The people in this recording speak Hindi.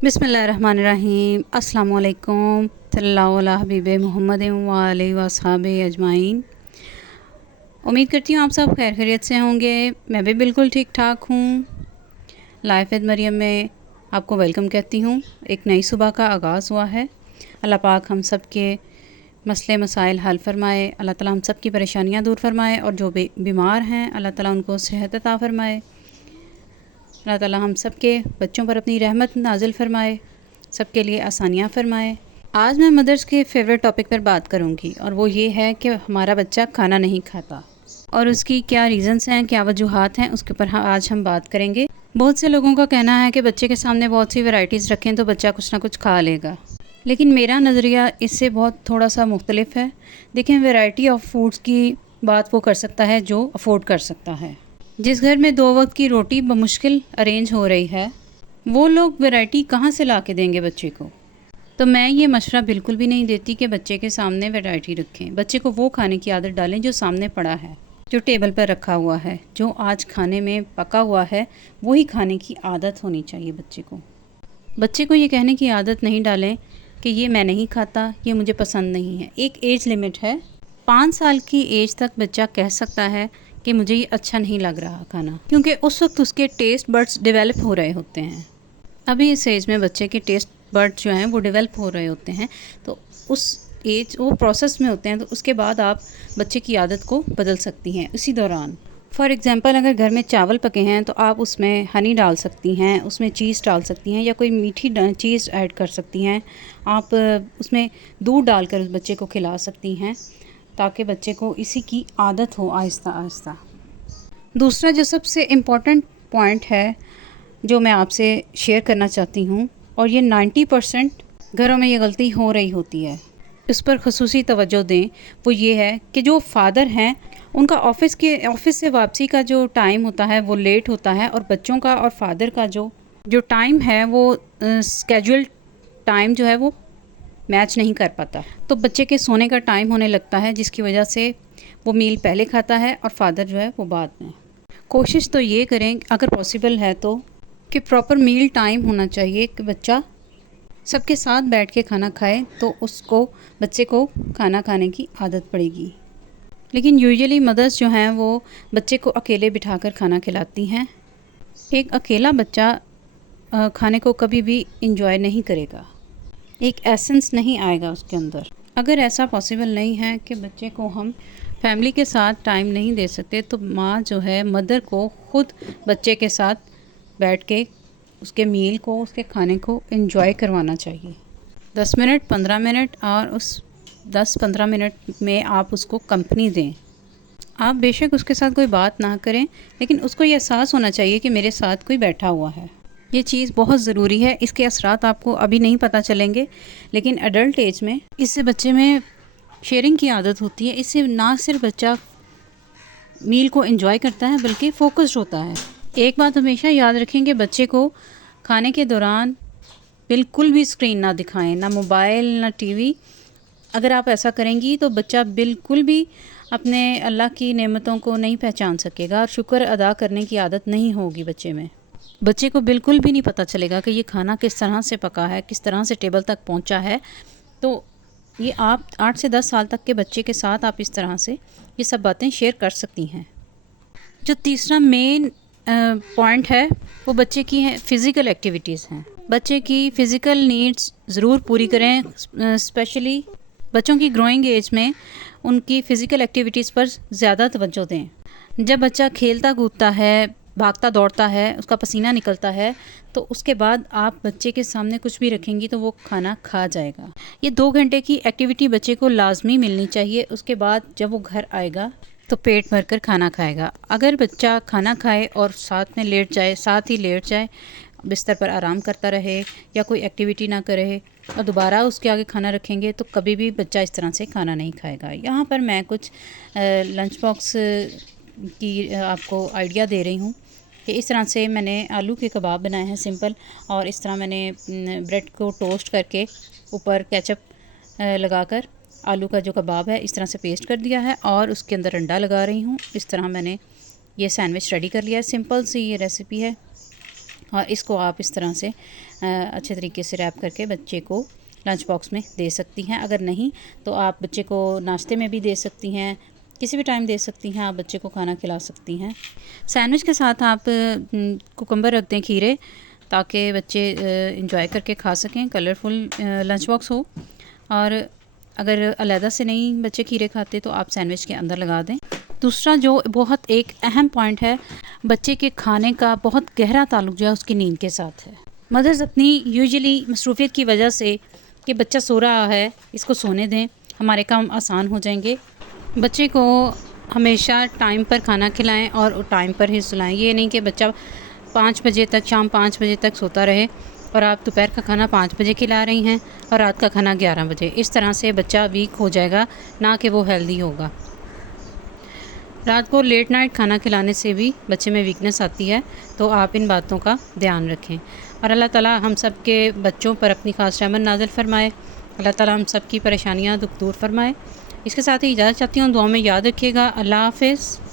बिस्मिल्लाहिर्रहमानिर्रहीम। अस्सलामु अलैकुम। सल्लल्लाहु अला हबीबे मोहम्मद व आलिहि व अस्हाबे अजमाइन। उम्मीद करती हूँ आप सब खैर खैरियत से होंगे। मैं भी बिल्कुल ठीक ठाक हूँ। लाइफ विद मरियम में आपको वेलकम कहती हूँ। एक नई सुबह का आगाज़ हुआ है। अल्लाह पाक हम सब के मसले मसाइल हल फरमाए। अल्लाह ताला हम सब की परेशानियाँ दूर फरमाए और जो भी बीमार हैं अल्लाह ताला उनको सेहत अता फरमाए। अल्लाह ताला हम सब के बच्चों पर अपनी रहमत नाजिल फ़रमाए, सब के लिए आसानियाँ फ़रमाए। आज मैं मदर्स के फ़ेवरेट टॉपिक पर बात करूँगी और वो ये है कि हमारा बच्चा खाना नहीं खाता और उसकी क्या रीज़न्स हैं, क्या वजूहात हैं, उसके ऊपर आज हम बात करेंगे। बहुत से लोगों का कहना है कि बच्चे के सामने बहुत सी वैराइटीज़ रखें तो बच्चा कुछ ना कुछ खा लेगा, लेकिन मेरा नज़रिया इससे बहुत थोड़ा सा मुख्तलिफ है। देखें, वैरायटी ऑफ फूड्स की बात वो कर सकता है जो अफोर्ड कर सकता है। जिस घर में 2 वक्त की रोटी बमुश्किल अरेंज हो रही है, वो लोग वैरायटी कहाँ से ला के देंगे बच्चे को। तो मैं ये मशवरा बिल्कुल भी नहीं देती कि बच्चे के सामने वैरायटी रखें। बच्चे को वो खाने की आदत डालें जो सामने पड़ा है, जो टेबल पर रखा हुआ है, जो आज खाने में पका हुआ है, वही खाने की आदत होनी चाहिए बच्चे को। बच्चे को ये कहने की आदत नहीं डालें कि ये मैं नहीं खाता, ये मुझे पसंद नहीं है। एक एज लिमिट है। 5 साल की एज तक बच्चा कह सकता है कि मुझे ये अच्छा नहीं लग रहा खाना, क्योंकि उस वक्त उसके टेस्ट बड्स डेवलप हो रहे होते हैं। अभी इस एज में बच्चे के टेस्ट बड्स जो हैं वो डेवलप हो रहे होते हैं, तो उस एज वो प्रोसेस में होते हैं। तो उसके बाद आप बच्चे की आदत को बदल सकती हैं उसी दौरान। फॉर एग्ज़ाम्पल, अगर घर में चावल पके हैं तो आप उसमें हनी डाल सकती हैं, उसमें चीज़ डाल सकती हैं या कोई मीठी चीज़ ऐड कर सकती हैं। आप उसमें दूध डालकर उस बच्चे को खिला सकती हैं, ताकि बच्चे को इसी की आदत हो आहिस्ता आहिस्ता। दूसरा जो सबसे इम्पॉर्टेंट पॉइंट है जो मैं आपसे शेयर करना चाहती हूँ, और ये 90% घरों में ये गलती हो रही होती है, इस पर ख़ुसूसी तवज्जो दें। वो ये है कि जो फादर हैं उनका ऑफ़िस से वापसी का जो टाइम होता है वो लेट होता है, और बच्चों का और फादर का जो टाइम है वो स्केड्यूल टाइम जो है वो मैच नहीं कर पाता। तो बच्चे के सोने का टाइम होने लगता है, जिसकी वजह से वो मील पहले खाता है और फादर जो है वो बाद में। कोशिश तो ये करें अगर पॉसिबल है तो कि प्रॉपर मील टाइम होना चाहिए कि बच्चा सबके साथ बैठ के खाना खाए, तो उसको बच्चे को खाना खाने की आदत पड़ेगी। लेकिन यूजुअली मदर्स जो हैं वो बच्चे को अकेले बिठाकर खाना खिलाती हैं। एक अकेला बच्चा खाने को कभी भी इंजॉय नहीं करेगा, एक एसेंस नहीं आएगा उसके अंदर। अगर ऐसा पॉसिबल नहीं है कि बच्चे को हम फैमिली के साथ टाइम नहीं दे सकते, तो माँ जो है, मदर को खुद बच्चे के साथ बैठ के उसके मील को, उसके खाने को एंजॉय करवाना चाहिए। 10 मिनट 15 मिनट, और उस 10-15 मिनट में आप उसको कंपनी दें। आप बेशक उसके साथ कोई बात ना करें, लेकिन उसको ये एहसास होना चाहिए कि मेरे साथ कोई बैठा हुआ है। ये चीज़ बहुत ज़रूरी है। इसके असरात आपको अभी नहीं पता चलेंगे, लेकिन एडल्ट एज में इससे बच्चे में शेयरिंग की आदत होती है। इससे ना सिर्फ बच्चा मील को एंजॉय करता है बल्कि फोकस्ड होता है। एक बात हमेशा याद रखेंगे, बच्चे को खाने के दौरान बिल्कुल भी स्क्रीन ना दिखाएं, ना मोबाइल ना टीवी। अगर आप ऐसा करेंगी तो बच्चा बिल्कुल भी अपने अल्लाह की नेमतों को नहीं पहचान सकेगा और शुक्र अदा करने की आदत नहीं होगी बच्चे में। बच्चे को बिल्कुल भी नहीं पता चलेगा कि ये खाना किस तरह से पका है, किस तरह से टेबल तक पहुंचा है। तो ये आप 8 से 10 साल तक के बच्चे के साथ आप इस तरह से ये सब बातें शेयर कर सकती हैं। जो तीसरा मेन पॉइंट है वो बच्चे की है फ़िज़िकल एक्टिविटीज़ हैं। बच्चे की फ़िज़िकल नीड्स ज़रूर पूरी करें, स्पेशली बच्चों की ग्रोइंग एज में उनकी फ़िज़िकल एक्टिविटीज़ पर ज़्यादा तवज्जो दें। जब बच्चा खेलता कूदता है, भागता दौड़ता है, उसका पसीना निकलता है, तो उसके बाद आप बच्चे के सामने कुछ भी रखेंगी तो वो खाना खा जाएगा। ये 2 घंटे की एक्टिविटी बच्चे को लाजमी मिलनी चाहिए। उसके बाद जब वो घर आएगा तो पेट भरकर खाना खाएगा। अगर बच्चा खाना खाए और साथ में लेट जाए, साथ ही लेट जाए, बिस्तर पर आराम करता रहे या कोई एक्टिविटी ना करे और दोबारा उसके आगे खाना रखेंगे, तो कभी भी बच्चा इस तरह से खाना नहीं खाएगा। यहाँ पर मैं कुछ लंच बॉक्स की आपको आइडिया दे रही हूँ कि इस तरह से मैंने आलू के कबाब बनाए हैं सिंपल, और इस तरह मैंने ब्रेड को टोस्ट करके ऊपर केचप लगाकर आलू का जो कबाब है इस तरह से पेस्ट कर दिया है, और उसके अंदर अंडा लगा रही हूँ। इस तरह मैंने ये सैंडविच रेडी कर लिया है। सिंपल सी ये रेसिपी है। और इसको आप इस तरह से अच्छे तरीके से रैप करके बच्चे को लंच बॉक्स में दे सकती हैं। अगर नहीं तो आप बच्चे को नाश्ते में भी दे सकती हैं, किसी भी टाइम दे सकती हैं, आप बच्चे को खाना खिला सकती हैं। सैंडविच के साथ आप कुकम्बर रख दें, खीरे, ताकि बच्चे इंजॉय करके खा सकें, कलरफुल लंच बॉक्स हो। और अगर अलहदा से नहीं बच्चे खीरे खाते तो आप सैंडविच के अंदर लगा दें। दूसरा जो बहुत एक अहम पॉइंट है, बच्चे के खाने का बहुत गहरा ताल्लुक़ जो है उसकी नींद के साथ है। मदर्स अपनी यूजुअली मसरूफ़ियत की वजह से कि बच्चा सो रहा है, इसको सोने दें, हमारे काम आसान हो जाएंगे। बच्चे को हमेशा टाइम पर खाना खिलाएं और टाइम पर ही सुलाएं। ये नहीं कि बच्चा 5 बजे तक, शाम 5 बजे तक सोता रहे और आप दोपहर का खाना 5 बजे खिला रही हैं और रात का खाना 11 बजे। इस तरह से बच्चा वीक हो जाएगा, ना कि वो हेल्दी होगा। रात को लेट नाइट खाना खिलाने से भी बच्चे में वीकनेस आती है, तो आप इन बातों का ध्यान रखें। और अल्लाह ताला हम सब के बच्चों पर अपनी ख़ास रहमत नाज़िल फ़रमाए। अल्लाह ताला हम सब की परेशानियाँ दुख दूर फ़रमाए। इसके साथ ही इजाज़त चाहती हूँ, दुआ में याद रखिएगा। अल्लाह हाफ़िज़।